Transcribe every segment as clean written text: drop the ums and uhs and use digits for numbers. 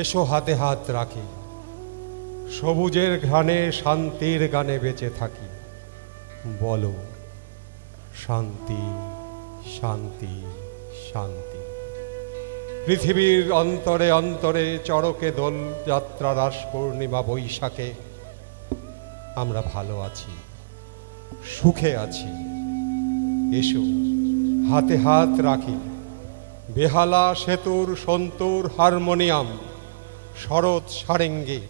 এসো হাতে হাত রাখি, সবুজের ঘ্রাণে শান্তির গানে বেঁচে থাকি। বলো শান্তি শান্তি শান্তি। পৃথিবীর অন্তরে অন্তরে চড়কে দোল যাত্রা, রাস পূর্ণিমা, বৈশাখে আমরা ভালো আছি, সুখে আছি। এসো হাতে হাত রাখি, বেহালা সেতুর সন্তুর হারমোনিয়াম, শরৎ সারেঙ্গি,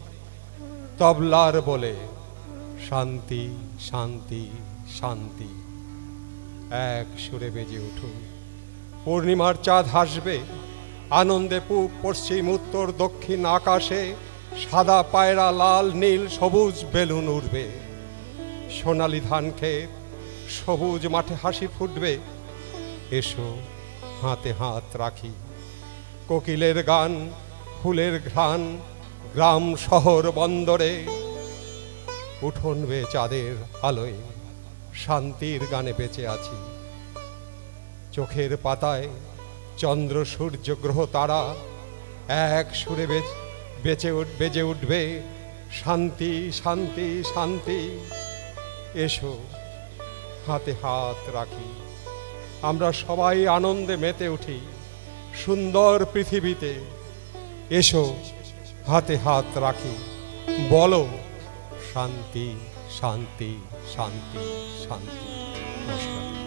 তবলার বলে শান্তি শান্তি শান্তি। এক সুরে বেজে উঠুন। পূর্ণিমার চাঁদ হাসবে, আনন্দে পূব পশ্চিম উত্তর দক্ষিণ আকাশে সাদা পায়রা, লাল নীল সবুজ বেলুন উড়বে। সোনালি ধান ক্ষেত, সবুজ মাঠে হাসি ফুটবে। এসো হাতে হাত রাখি, কোকিলের গান, ফুলের ঘ্রাণ, গ্রাম শহর বন্দরে উঠোনবে চাঁদের আলোয়, শান্তির গানে বেঁচে আছি। চোখের পাতায় চন্দ্র সূর্য গ্রহ তারা এক সুরে বেজে উঠবে শান্তি শান্তি শান্তি। এসো হাতে হাত রাখি, আমরা সবাই আনন্দে মেতে উঠি সুন্দর পৃথিবীতে। এসো হাতে হাত রাখি, বলো শান্তি শান্তি শান্তি শান্তি। নমস্কার।